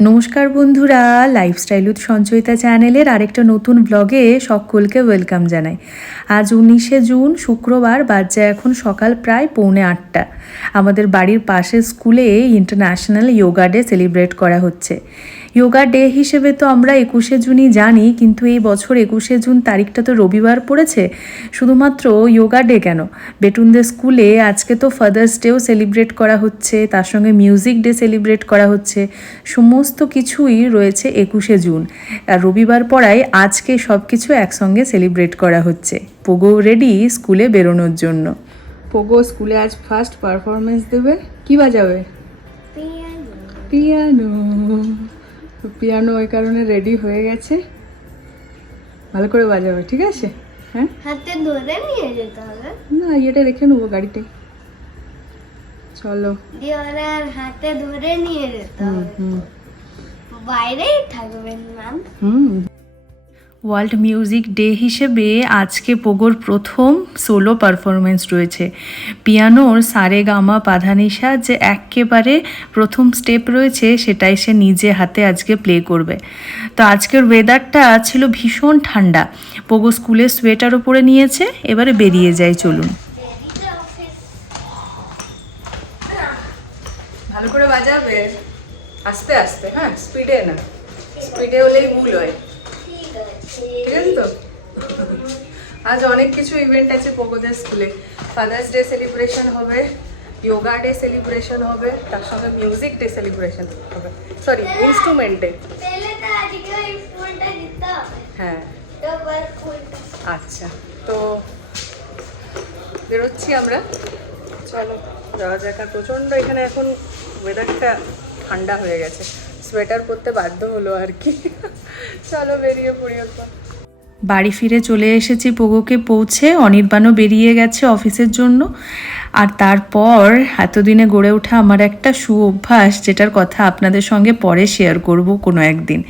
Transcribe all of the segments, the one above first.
নমস্কার বন্ধুরা, lifestyle with Sanchayita চ্যানেলের আরেকটা নতুন ব্লগে সকলকে ওয়েলকাম জানাই। আজ 19শে জুন শুক্রবার, বাজে এখন সকাল প্রায় 7:45। আমাদের বাড়ির পাশের স্কুলে ইন্টারন্যাশনাল যোগা ডে সেলিব্রেট করা হচ্ছে। যোগা ডে হিসেবে তো আমরা 21শে জুনই জানি, কিন্তু এই বছর 21শে জুন তারিখটা তো রবিবার পড়েছে। শুধুমাত্র যোগা ডে কেন, বেটুনদের স্কুলে আজকে তো ফাদার্স ডেও সেলিব্রেট করা হচ্ছে, তার সঙ্গে মিউজিক ডে সেলিব্রেট করা হচ্ছে। সমস্ত কিছুই রয়েছে 21শে জুন, আর রবিবার পড়ায় আজকে সব কিছু একসঙ্গে সেলিব্রেট করা হচ্ছে। পোগো রেডি স্কুলে বেরোনোর জন্য। পোগো স্কুলে আজ ফার্স্ট পারফরমেন্স দেবে। কি বাজাবে? পিয়ানো। পিয়ানো ওই কারণে রেডি হয়ে গেছে, ভালো করে বাজাবে, ঠিক আছে? হ্যাঁ, হাতে ধরে নিয়ে যেতে হবে না, এটা রেখে নেবো গাড়িতে। চলো, আর হাতে ধরে নিয়ে যেতে হবে, বাইরেই থাকবেন ম্যাম। ওয়ার্ল্ড মিউজিক ডে হিসেবে আজকে পোগোর প্রথম সোলো পারফরমেন্স রয়েছে। পিয়ানোর সারে গামা পাধানিসা যে একেবারে প্রথম স্টেপ রয়েছে, সেটাই সে নিজে হাতে আজকে প্লে করবে। তো আজকের ওয়েদারটা ছিল ভীষণ ঠান্ডা। পোগো স্কুলে সোয়েটারও পরে নিয়েছে, এবারে বেরিয়ে যায়, চলুন। ভালো করে বাজাবে, আস্তে আস্তে, হ্যাঁ, স্পিডে না, স্পিডে হলেই ভুল হয়, ঠিক আছে তো? আজ অনেক কিছু ইভেন্ট আছে পোগোদের স্কুলে। ফাদার্স ডে সেলিব্রেশন হবে, যোগা ডে সেলিব্রেশন হবে, তার সঙ্গে মিউজিক ডে সেলিব্রেশন হবে, সরি ইনস্ট্রুমেন্ট ডে। হ্যাঁ, আচ্ছা, তো বেরোচ্ছি আমরা, চলো যাওয়া যাক। আর প্রচণ্ড এখানে এখন ওয়েদারটা ঠান্ডা হয়ে গেছে, সোয়েটার পরতে বাধ্য হলো আর কি। চলো বেরিয়ে পড়ি। বাড়ি ফিরে চলে এসেছি পোগোকে পৌঁছে। অনির্বাণও বেরিয়ে গেছে অফিসের জন্য। আর তারপর এতদিনে গড়ে ওঠা আমার একটা অভ্যাস, যেটার কথা আপনাদের সঙ্গে পরে শেয়ার করব কোনো একদিন।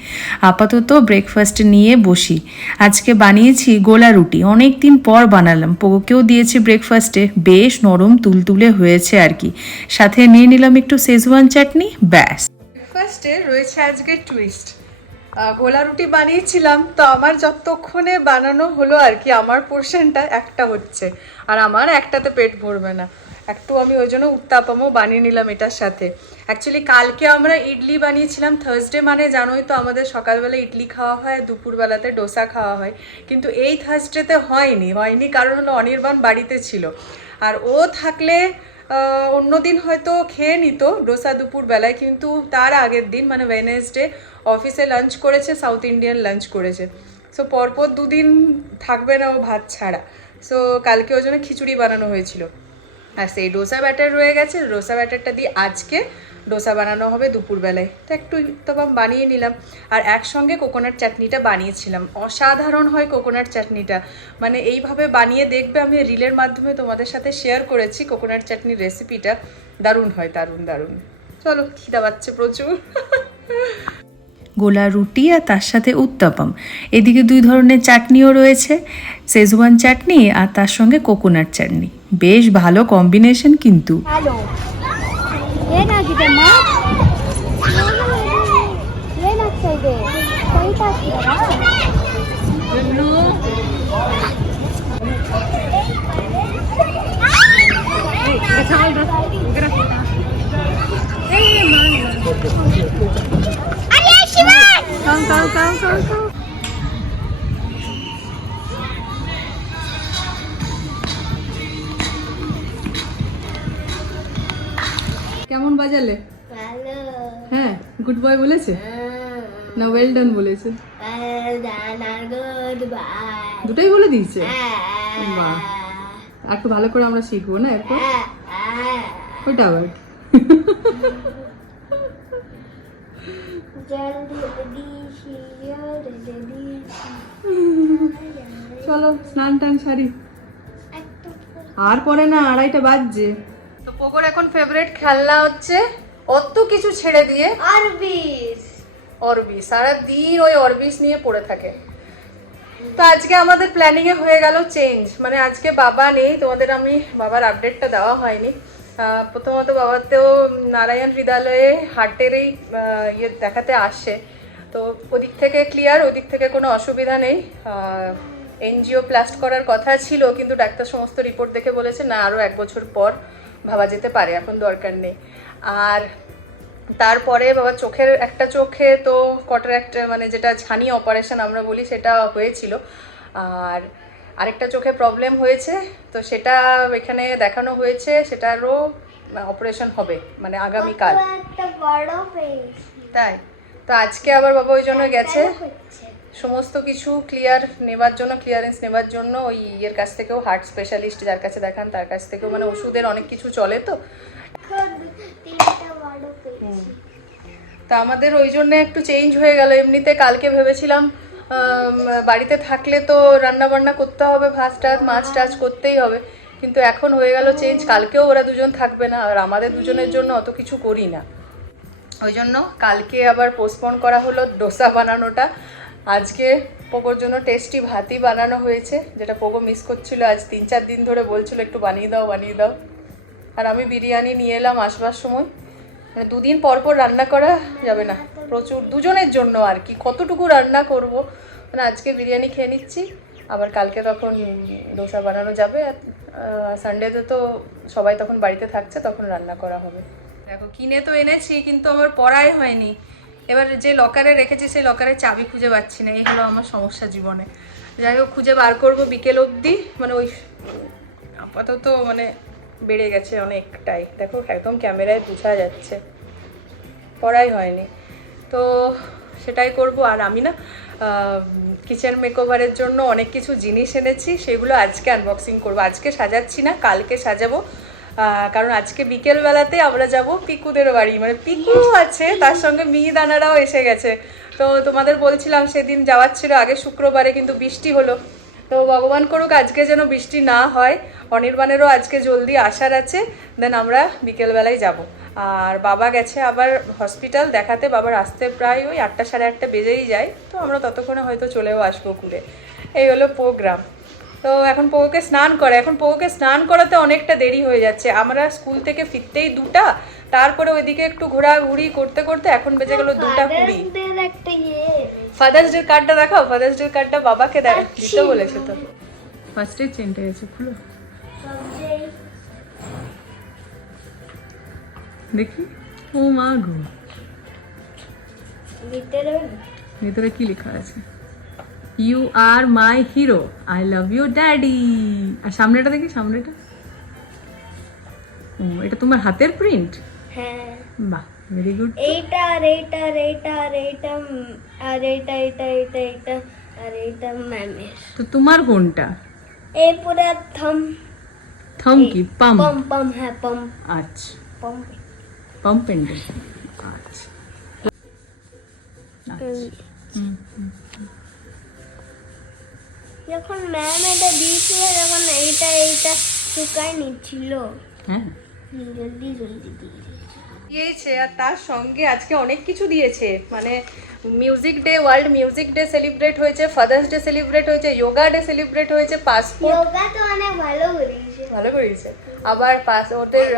আপাতত ব্রেকফাস্ট নিয়ে বসি। আজকে বানিয়েছি গোলা রুটি, অনেক দিন পর বানালাম। পোগোকেও দিয়েছি ব্রেকফাস্টে, বেশ নরম তুলতুলে হয়েছে আর কি। সাথে নিয়ে নিলাম একটু শেজওয়ান চাটনি, ব্যাস। ব্রেকফাস্টে রয়েছে আজকে টুইস্ট। গোলা রুটি বানিয়েছিলাম, তো আমার যতক্ষণে বানানো হলো আর কি, আমার পোর্শনটা একটা হচ্ছে, আর আমার একটাতে পেট ভরবে না। একটু আমি ওই জন্য উত্তাপামও বানিয়ে নিলাম এটার সাথে। অ্যাকচুয়ালি কালকে আমরা ইডলি বানিয়েছিলাম। থার্সডে মানে জানোই তো আমাদের সকালবেলা ইডলি খাওয়া হয়, দুপুরবেলাতে ডোসা খাওয়া হয়, কিন্তু এই থার্সডেতে হয়নি কারণ হলো অনির্বাণ বাড়িতে ছিল। আর ও থাকলে অন্যদিন হয়তো খেয়ে নিত ডোসা দুপুরবেলায়, কিন্তু তার আগের দিন মানে ওয়েডনেসডে অফিসে লাঞ্চ করেছে, সাউথ ইন্ডিয়ান লাঞ্চ করেছে। সো পরপর দুদিন থাকবে না ও ভাত ছাড়া। সো কালকে ওই জন্য খিচুড়ি বানানো হয়েছিল, আর সেই ডোসা ব্যাটার রয়ে গেছে। ডোসা ব্যাটারটা দিয়ে আজকে ডোসা বানানো হবে দুপুরবেলায়, তো একটু তখন বানিয়ে নিলাম। আর একসঙ্গে কোকোনাট চাটনিটা বানিয়েছিলাম, অসাধারণ হয় কোকোনাট চাটনিটা। মানে এইভাবে বানিয়ে দেখবে, আমি রিলের মাধ্যমে তোমাদের সাথে শেয়ার করেছি কোকোনাট চাটনির রেসিপিটা, দারুণ হয়, দারুণ। চলো, খিদা পাচ্ছে প্রচুর। গোলা রুটি আর তার সাথে উত্তাপাম। এদিকে 2 ধরনের চাটনিও রয়েছে, শেজওয়ান চাটনি আর তার সঙ্গে কোকোনাট চাটনি। বেশ ভালো কম্বিনেশন কিন্তু। কেমন বাজালে? হ্যাঁ, গুড বয় বলেছে না ওয়েল ডান বলেছে? দুটোই বলে দিয়েছে। বাহ, আর একটু ভালো করে আমরা শিখবো না এরপর। হ্যাঁ ওটা আবার জল ঢেলে দিয়েছি জল ঢেলে দিয়েছি চলো স্নান টান সারি একটু আর পরে না 2:30 বাজছে। তো পোগোর এখন ফেভারিট খেলনা হচ্ছে অত কিছু ছেড়ে দিয়ে অরবিস, সারাদিন ওই অরবিস নিয়ে পড়ে থাকে। তো আজকে আমাদের প্ল্যানিং এ হয়ে গেল চেঞ্জ, মানে আজকে বাবা নেই, তোমাদের আমি বাবার আপডেটটা দেওয়া হয়নি। প্রথমত বাবাতেও নারায়ণ হৃদয়ালয়ে হার্টের এই ইয়ে দেখাতে আসে, তো ওদিক থেকে ক্লিয়ার, ওদিক থেকে কোনো অসুবিধা নেই। এনজিও প্লাস্ট করার কথা ছিল, কিন্তু ডাক্তার সমস্ত রিপোর্ট দেখে বলেছে না, আরও 1 বছর পর ভাবা যেতে পারে, এখন দরকার নেই। আর তারপরে বাবা চোখের একটা চোখে তো কটারাক্ট মানে যেটা ছানি অপারেশন আমরা বলি সেটা হয়েছিল, আর আরেকটা চোখে প্রবলেম হয়েছে, তো সেটা এখানে দেখানো হয়েছে, সেটারও অপারেশন হবে মানে আগামীকাল। একটা বড় পেয়েছি তাই তো আজকে আবার বাবা ওই জন্য গেছে সমস্ত কিছু ক্লিয়ার নেবার জন্য, ক্লিয়ারেন্স নেবার জন্য ওই ইয়ের কাছ থেকেও, হার্ট স্পেশালিস্ট যার কাছে দেখান তার কাছ থেকেও, মানে ওষুধের অনেক কিছু চলে তো। তা আমাদের ওই জন্য একটু চেঞ্জ হয়ে গেল। এমনিতে কালকে ভেবেছিলাম বাড়িতে থাকলে তো রান্না বান্না করতে হবে, ভাত টাত মাছ টাছ করতেই হবে, কিন্তু এখন হয়ে গেল চেঞ্জ, কালকেও ওরা দুজন থাকবে না, আর আমাদের দুজনের জন্য অত কিছু করি না, ওই জন্য কালকে আবার পোস্টপোন করা হলো ডোসা বানানোটা। আজকে পোগোর জন্য টেস্টি ভাতই বানানো হয়েছে, যেটা পোগো মিস করছিল, আজ 3-4 দিন ধরে বলছিল একটু বানিয়ে দাও বানিয়ে দাও। আর আমি বিরিয়ানি নিয়ে এলাম আসবার সময়, মানে 2 দিন পর পর রান্না করা যাবে না, প্রচুর দুজনের জন্য আর কি, কতটুকু রান্না করব, মানে আজকে বিরিয়ানি খেয়ে নিচ্ছি, আবার কালকে তখন ডোসা বানানো যাবে। আর সানডেতে তো সবাই তখন বাড়িতে থাকছে, তখন রান্না করা হবে। দেখো কিনে তো এনেছি, কিন্তু আমার পড়াই হয়নি। এবার যে লকারে রেখেছি সেই লকারে চাবি খুঁজে পাচ্ছি না, এই হলো আমার সমস্যা জীবনে। যাই হোক খুঁজে বার করবো বিকেল অবধি, মানে ওই আপাতত মানে বেড়ে গেছে অনেকটাই, দেখো একদম ক্যামেরায় বোঝা যাচ্ছে, পড়াই হয়নি, তো সেটাই করব। আর আমি না কিচেন মেকওভারের জন্য অনেক কিছু জিনিস এনেছি, সেগুলো আজকে আনবক্সিং করব। আজকে সাজাচ্ছি না, কালকে সাজাবো, কারণ আজকে বিকেলবেলাতে আমরা যাব পিকুদের বাড়ি, মানে পিকু আছে তার সঙ্গে মিহিদানারাও এসে গেছে। তো তোমাদের বলছিলাম সেদিন যাওয়ার ছিল আগে শুক্রবারে, কিন্তু বৃষ্টি হলো, তো ভগবান করুক আজকে যেন বৃষ্টি না হয়। অনির্বাণেরও আজকে জলদি আসার আছে, দেন আমরা বিকেলবেলায় যাব। আর বাবা গেছে আবার হসপিটাল দেখাতে, বাবার আসতে প্রায় ওই 8টা সাড়ে 8টা বেজেই যায়, তো আমরা ততক্ষণে হয়তো চলেও আসবো ঘুরে। এই হলো প্রোগ্রাম। তো এখন পোগোকে স্নান করে, এখন পোগোকে স্নান করাতে অনেকটা দেরি হয়ে যাচ্ছে, আমরা স্কুল থেকে ফিরতেই 2টা, তারপরে ওইদিকে একটু ঘোরাঘুরি করতে করতে এখন বেজে গেল 2:20। ফাদার্স ডে কার্ডটা দেখাও, ফাদার্স ডে কার্ডটা বাবাকে দিতে বলেছে তো। ফার্স্টে চেনটা গেছে, খুলো দেখি। ও মা গো, ভিতরে কি লেখা আছে? You are my hero, I love you daddy. আর সামনেটা দেখি, সামনেটা, ও এটা তোমার হাতের প্রিন্ট? হ্যাঁ বাহ, ভেরি গুড। এইটা আর এইটা আর এইটা আর এইটা আর এইটা এইটা এইটা এইটা আর এইটা ম্যামের। তো তোমার কোনটা? এই পুরো থাম থাম কি পাম্প? পাম্প পাম্প, হ্যাঁ পাম্প। আচ্ছা, পাম্প পাম্প পেন্ডেল। আচ্ছা যখন ম্যাম এটা দিয়েছিল, যখন এইটা এইটা শুকায় নিচ্ছিল, হ্যাঁ জলদি জলদি দিয়েছে। আর তার সঙ্গে আজকে অনেক কিছু দিয়েছে, মানে music day, world music day celebrate হয়েছে, ফাদার্স ডে সেলিব্রেট হয়েছে, যোগা ডে সেলিব্রেট হয়েছে, পাসপোর্ট যোগা তো অনেক ভালো করেছে, ভালো করেছে, আবার ওদের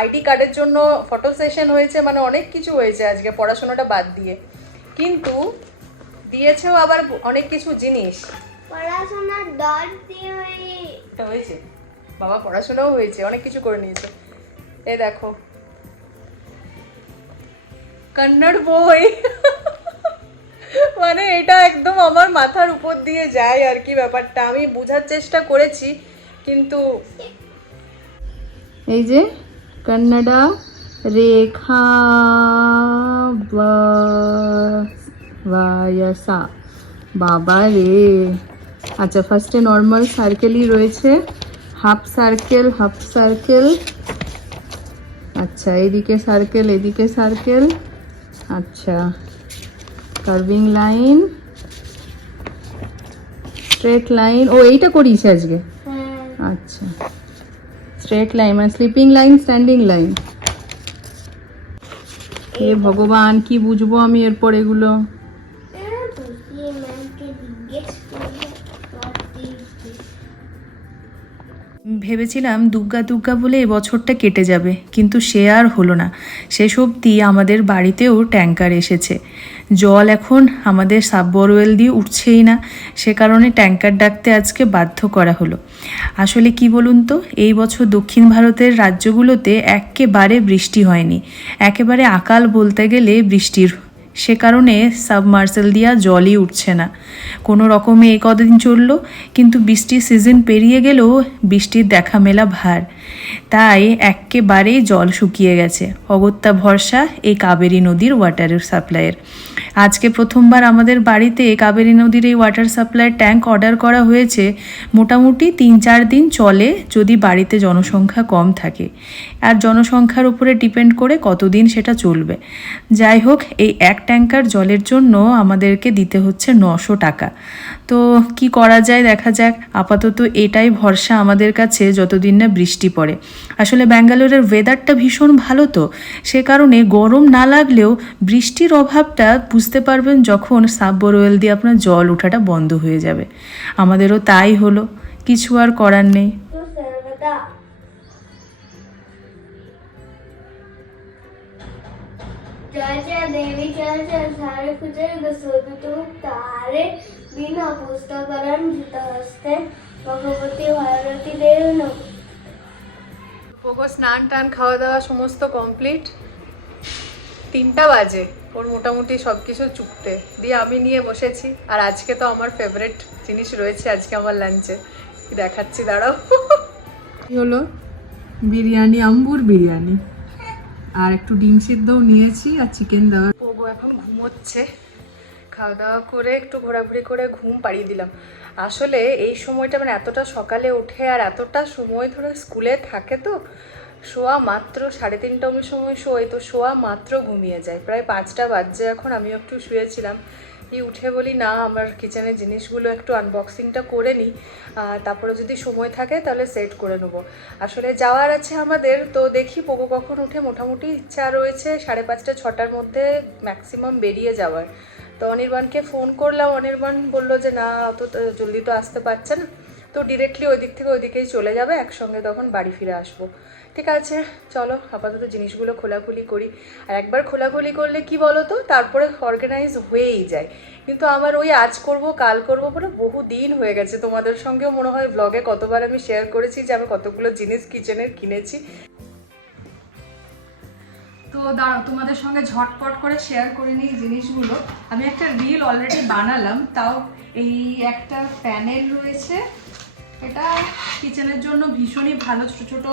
আইডি কার্ডের জন্য ফটো সেশন হয়েছে, মানে অনেক কিছু হয়েছে আজকে পড়াশোনাটা বাদ দিয়ে। কিন্তু দিয়েছেও আবার অনেক কিছু জিনিস, পড়াশোনার দর দিয়ে এটা হয়েছে, বাবা পড়াশোনাও হয়েছে, অনেক কিছু করে নিয়েছে। এ দেখো কন্নড় বই, মানে এটা একদম আমার মাথার উপর দিয়ে যায় আর কি ব্যাপারটা, আমি বোঝার চেষ্টা করেছি, কিন্তু এই যে কন্নড়া রেখা বায়াসা, বাবা রে। আচ্ছা, ফার্স্টে নর্মাল সার্কেলই রয়েছে, হাফ সার্কেল, হাফ সার্কেল, আচ্ছা, এদিকে সার্কেল, এদিকে সার্কেল। আচ্ছা, কার্ভিং লাইন, স্ট্রেট লাইন। ও এইটা করিস আজকে? আচ্ছা, স্ট্রেট লাইন মানে স্লিপিং লাইন, স্ট্যান্ডিং লাইন। হে ভগবান, কি বুঝবো আমি এরপর এগুলো? ভেবেছিলাম দুগ্গা দুগ্গা বলে এবছরটা কেটে যাবে, কিন্তু সে আর হলো না। শেষ অবধি আমাদের বাড়িতেও ট্যাঙ্কার এসেছে। জল এখন আমাদের সাববোরওয়েল দিয়ে উঠছেই না, সে কারণে ট্যাঙ্কার ডাকতে আজকে বাধ্য করা হলো। আসলে কি বলুন তো, এই বছর দক্ষিণ ভারতের রাজ্যগুলোতে একেবারে বৃষ্টি হয়নি, একেবারে আকাল বলতে গেলে বৃষ্টির। সে কারণে সাবমার্সেল দিয়া জলই উঠছে না। কোনো রকমে এই কদিন চললো, কিন্তু বৃষ্টির সিজন পেরিয়ে গেলেও বৃষ্টির দেখা মেলা ভার। তাই একেবারেই জল শুকিয়ে গেছে। অগত্যা ভরসা এই কাবেরী নদীর ওয়াটারের সাপ্লাইয়ের। আজকে প্রথমবার আমাদের বাড়িতে কাবেরী নদীর এই ওয়াটার সাপ্লাইয়ের ট্যাঙ্ক অর্ডার করা হয়েছে। মোটামুটি 3-4 দিন চলে, যদি বাড়িতে জনসংখ্যা কম থাকে। আর জনসংখ্যার উপরে ডিপেন্ড করে কতদিন সেটা চলবে। যাই হোক, এই এক ট্যাঙ্কার জলের জন্য আমাদেরকে দিতে হচ্ছে 900 টাকা। তো কি করা যায় দেখা যাক। আপাতত এটাই ভরসা আমাদের কাছে যতদিন না বৃষ্টি পড়ে। আসলে ব্যাঙ্গালোরের ওয়েদারটা ভীষণ ভালো, তো সে কারণে গরম না লাগলেও বৃষ্টির অভাবটা বুঝতে পারবেন যখন সাববোরওয়েল দিয়ে আপনার জল ওঠাটা বন্ধ হয়ে যাবে। আমাদেরও তাই হলো, কিছু আর করার নেই। जय जय देवी जय जय सारे कुजर गसोद तू तारे बिना पुस्तकरण जितहस्ते भगवती भारती देव नम। ওগো স্নান টান খাওয়া দাওয়া সমস্ত কমপ্লিট। 3টা বাজে ওর মোটামুটি সব কিছু চুপতে দিয়ে আমি নিয়ে বসেছি। আর আজকে তো আমার ফেভারিট জিনিস রয়েছে আজকে আমার লাঞ্চে, দেখাচ্ছি দাঁড়াও। কি হলো? বিরিয়ানি, আম্বুর বিরিয়ানি, আর একটু ডিম সিদ্ধও নিয়েছি আর চিকেন দেওয়া। ওগো এখন ঘুমোচ্ছে। খাওয়া দাওয়া করে একটু ঘোরাঘুরি করে ঘুম পাড়িয়ে দিলাম। আসলে এই সময়টা মানে এতটা সকালে উঠে আর এতটা সময় ধরে স্কুলে থাকে, তো শোয়া মাত্র 3:30 সময় শোয়, তো শোয়া মাত্র ঘুমিয়ে যায়। প্রায় 5টা বাজছে এখন। আমিও একটু শুয়েছিলাম, এই উঠে বলি না আমার কিচেনের জিনিসগুলো একটু আনবক্সিংটা করে নিই, তারপরে যদি সময় থাকে তাহলে সেট করে নেবো। আসলে যাওয়ার আছে আমাদের, তো দেখি পোগো কখন উঠে। মোটামুটি ইচ্ছা রয়েছে 5:30-6টার মধ্যে ম্যাক্সিমাম বেরিয়ে যাওয়ার। তো অনির্বাণকে ফোন করলাম, অনির্বাণ বললো যে না অত জলদি তো আসতে পারছে না, তো ডিরেক্টলি ওই দিক থেকে ওইদিকেই চলে যাবে, একসঙ্গে তখন বাড়ি ফিরে আসবো। ঠিক আছে, চলো আপাতত জিনিসগুলো খোলাখুলি করি। আর একবার খোলাখুলি করলে কি বলো তো, তারপরে অর্গানাইজ হয়েই যায়। কিন্তু আমার ওই আজ করব কাল করব বলে বহু দিন হয়ে গেছে। তোমাদের সঙ্গেও মনে হয় ব্লগে কতবার আমি শেয়ার করেছি যে আমি কতগুলো জিনিস কিচেনের কিনেছি। তো দাঁড়াও তোমাদের সঙ্গে ঝটপট করে শেয়ার করে নিই জিনিসগুলো। আমি একটা রিল অলরেডি বানালাম, তাও এই একটা প্যানেল রয়েছে, এটা কিচেনের জন্য ভীষণই ভালো। ছোটো ছোটো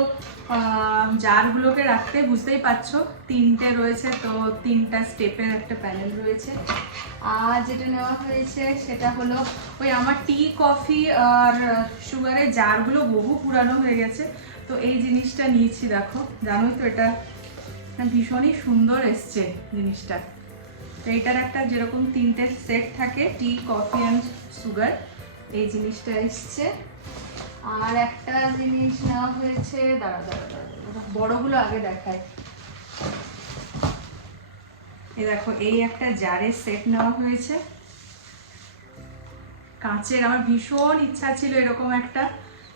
জারগুলোকে রাখতে, বুঝতেই পারছো 3টে রয়েছে, তো 3টা স্টেপের একটা প্যানেল রয়েছে। আর যেটা নেওয়া হয়েছে সেটা হলো ওই আমার টি কফি আর সুগারের জারগুলো বহু পুরানো হয়ে গেছে, তো এই জিনিসটা নিয়েছি। দেখো জানোই তো এটা ভীষণই সুন্দর এসছে জিনিসটা। তো এটার একটা যেরকম 3টে সেট থাকে টি কফি অ্যান্ড সুগার, এই জিনিসটা এসছে। আর একটা জিনিস নেওয়া হয়েছে, দাঁড়া বড়গুলো আগে দেখায়। এই দেখো এই একটা জারের সেট নেওয়া হয়েছে কাঁচের। আমার ভীষণ ইচ্ছা ছিল এরকম একটা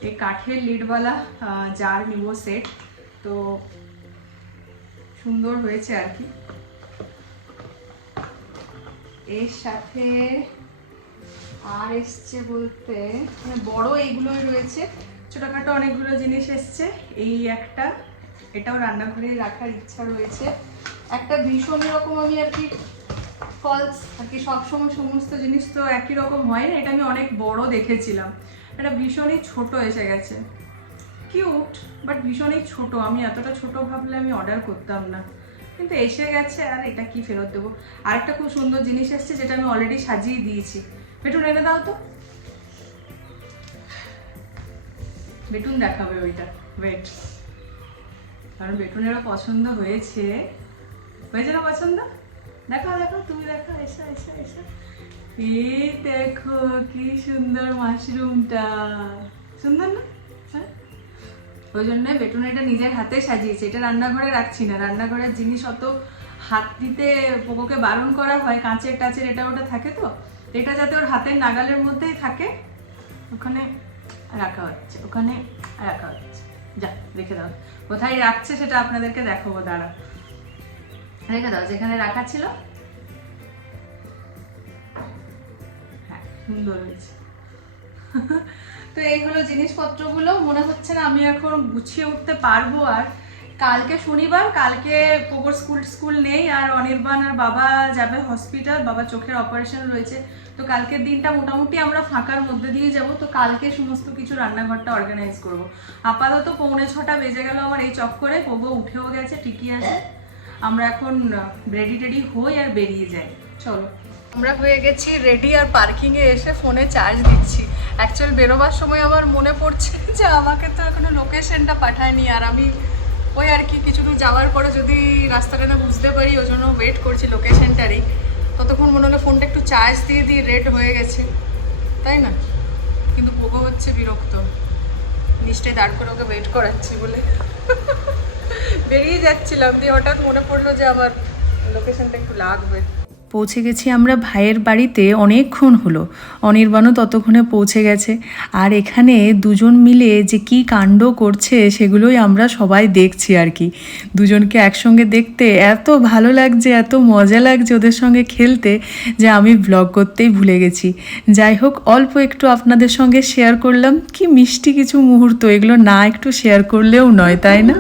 এই কাঠের লিডওয়ালা জার নিব সেট, তো সুন্দর হয়েছে আর কি। এর সাথে আর এসছে বলতে মানে বড় এইগুলোই রয়েছে, ছোটখাটো অনেকগুলো জিনিস এসছে। এই একটা, এটাও রান্নাঘরে রাখার ইচ্ছা রয়েছে। একটা ভীষণ রকম আমি আর কি ফলস আর কি, সবসময় সমস্ত জিনিস তো একই রকম হয় না, এটা আমি অনেক বড় দেখেছিলাম, এটা ভীষণই ছোট এসে গেছে। কিউট বাট ভীষণই ছোট, আমি এতটা ছোট ভাবলে আমি অর্ডার করতাম না, কিন্তু এসে গেছে। আর এটা কি ফেরত দেবো। আরেকটা খুব সুন্দর জিনিস এসছে যেটা আমি অলরেডি সাজিয়ে দিয়েছি। বেটুন এনে দাও তো, বেটুন দেখাবে ওইটা, ওয়েট। কারণ বেটুনেরও পছন্দ হয়েছে। হয়েছে না পছন্দ? দেখো দেখো, তুমি দেখো, এসো এসো এসো। এই দেখো কি সুন্দর মাশরুমটা, সুন্দর না? হ্যাঁ, ওই জন্য বেটুন এটা নিজের হাতে সাজিয়েছে। এটা রান্নাঘরে রাখছি না, রান্নাঘরের জিনিস অত হাত দিতে পোকোকে বারণ করা হয়, কাঁচের টাচের এটা ওটা থাকে, তো এটা যাতে ওর হাতের নাগালের মধ্যেই থাকে ওখানে রাখা হচ্ছে, ওখানে রাখা হচ্ছে। যা রেখে দাও, কোথায় রাখছে সেটা আপনাদেরকে দেখাবো, দাঁড়া। রেখে দাও যেখানে রাখা ছিল। হ্যাঁ, সুন্দর হয়েছে। তো এই হলো জিনিসপত্রগুলো। মনে হচ্ছে না আমি এখন গুছিয়ে উঠতে পারবো। আর কালকে শনিবার, কালকে পোকোর স্কুল নেই, আর অনির্বাণ আর বাবা যাবে হসপিটাল, বাবা চোখের অপারেশন রয়েছে। তো কালকের দিনটা মোটামুটি আমরা ফাঁকার মধ্যে দিয়ে যাব। তো কালকে সমস্ত কিছু রান্নাঘরটা অর্গানাইজ করব। আপাতত 6:45 বেজে গেল আমার এই চক্করে। পোকো উঠেও গেছে, ঠিকই আছে। আমরা এখন রেডি হই আর বেরিয়ে যাই। চলো, আমরা হয়ে গেছি রেডি, আর পার্কিংয়ে এসে ফোনে চার্জ দিচ্ছি। অ্যাকচুয়াল বেরোবার সময় আমার মনে পড়ছে যে আমাকে তো এখনো লোকেশনটা পাঠায়নি, আর আমি ওই আর কি কিছু দূর যাওয়ার পরে যদি রাস্তাটা না বুঝতে পারি, ওই জন্য ওয়েট করছি লোকেশনটারই। ততক্ষণ মনে হলো ফোনটা একটু চার্জ দিয়ে রেড হয়ে গেছে, তাই না? কিন্তু পোকো হচ্ছে বিরক্ত, নিশ্চয়ই দাঁড় করে ওকে ওয়েট করাচ্ছি বলে। বেরিয়ে যাচ্ছিলাম, দিয়ে হঠাৎ মনে পড়লো যে আমার লোকেশনটা একটু লাগবে। পৌঁছে গেছি আমরা ভাইয়ের বাড়িতে, অনেকক্ষণ হলো। অনির্বাণও ততক্ষণে পৌঁছে গেছে। আর এখানে দুজন মিলে যে কি কাণ্ড করছে সেগুলোই আমরা সবাই দেখছি আর কি। দুজনকে একসঙ্গে দেখতে এত ভালো লাগছে, এত মজা লাগছে ওদের সঙ্গে খেলতে, যে আমি ব্লগ করতেই ভুলে গেছি। যাই হোক, অল্প একটু আপনাদের সঙ্গে শেয়ার করলাম। কি মিষ্টি কিছু মুহূর্ত, এগুলো না একটু শেয়ার করলেও নয়, তাই না?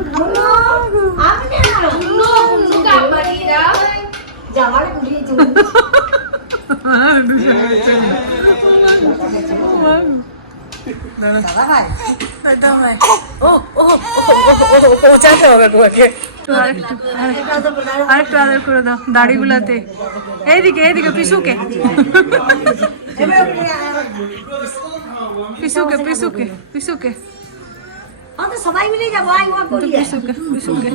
আরেকটু আদর করে দাও দাড়িগুলাতে। এইদিকে এইদিকে, পিসুকে পিসুকে পিসুকে পিসুকে সবাই মিলে যাবো। পিসুকে পিসুকে।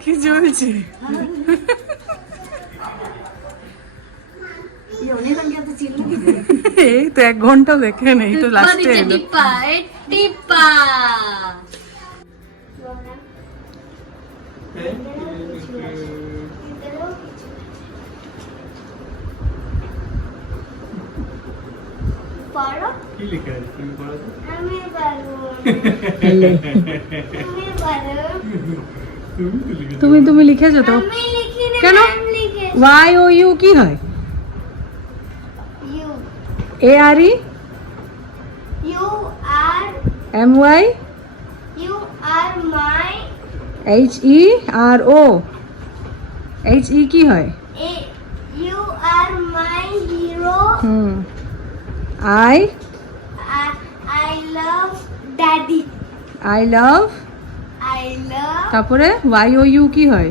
কি চলছে? এই তো 1 ঘন্টা দেখে নেই, তো লাস্টে এলো। পারো? কি লেখা আছে তুমি পড়ো তো? আমি পারবো। তুমি পারো? তুমি লিখেছো তো? আমি লিখিনি, কেন? আমি লিখেছি। YOU কি হয়? You. ARE You are. MY You are my. HERO HE কি হয়? You are my hero. I I love daddy. I love I love. তারপরে YOU কি হয়?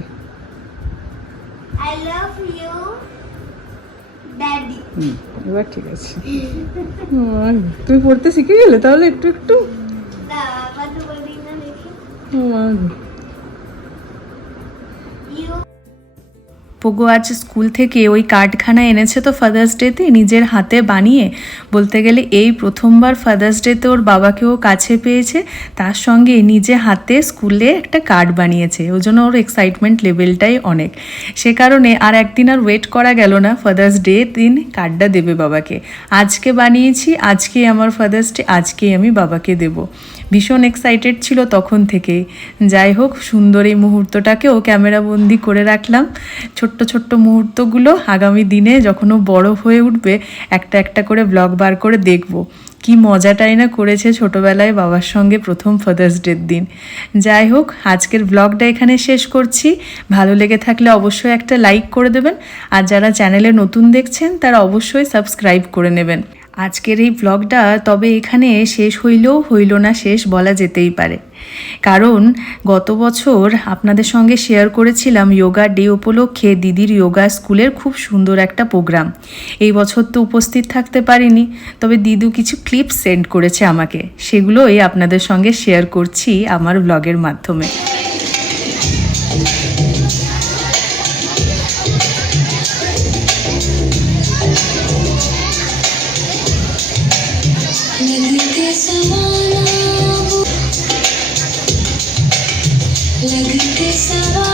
I love you, daddy. এবার ঠিক আছে। তুমি পড়তে শিখে গেলে তাহলে একটু একটু। বাবা তো বলি না লিখে। You. পোগো আজ স্কুল থেকে ওই কার্ডখানা এনেছে তো ফাদার্স ডেতে নিজের হাতে বানিয়ে। বলতে গেলে এই প্রথমবার ফাদার্স ডেতে ওর বাবাকেও কাছে পেয়েছে, তার সঙ্গে নিজে হাতে স্কুলে একটা কার্ড বানিয়েছে। ওই জন্য ওর এক্সাইটমেন্ট লেভেলটাই অনেক। সে কারণে আর একদিন আর ওয়েট করা গেল না, ফাদার্স ডে দিন কার্ডটা দেবে বাবাকে। আজকে বানিয়েছি, আজকেই আমার ফাদার্স ডে, আজকেই আমি বাবাকে দেব। ভীষণ এক্সাইটেড ছিল তখন থেকেই। যাই হোক, সুন্দর এই মুহূর্তটাকেও ক্যামেরাবন্দি করে রাখলাম। ছোট্ট ছোট্ট মুহূর্তগুলো আগামী দিনে যখন ও বড় হয়ে উঠবে একটা একটা করে ব্লগ বার করে দেখব কি মজাটাই না করেছে ছোটবেলায় বাবার সঙ্গে প্রথম ফাদার্স ডের দিন। যাই হোক, আজকের ব্লগটা এখানে শেষ করছি। ভালো লেগে থাকলে অবশ্যই একটা লাইক করে দেবেন, আর যারা চ্যানেলে নতুন দেখছেন তারা অবশ্যই সাবস্ক্রাইব করে নেবেন। আজকের এই ব্লগটা তবে এখানে শেষ হইলেও হইল না শেষ বলা যেতেই পারে, কারণ গত বছর আপনাদের সঙ্গে শেয়ার করেছিলাম যোগা ডে উপলক্ষে দিদির যোগা স্কুলের খুব সুন্দর একটা প্রোগ্রাম। এই বছর তো উপস্থিত থাকতে পারিনি, তবে দিদু কিছু ক্লিপ সেন্ড করেছে আমাকে, সেগুলোই আপনাদের সঙ্গে শেয়ার করছি আমার ব্লগের মাধ্যমে। लगते सवाना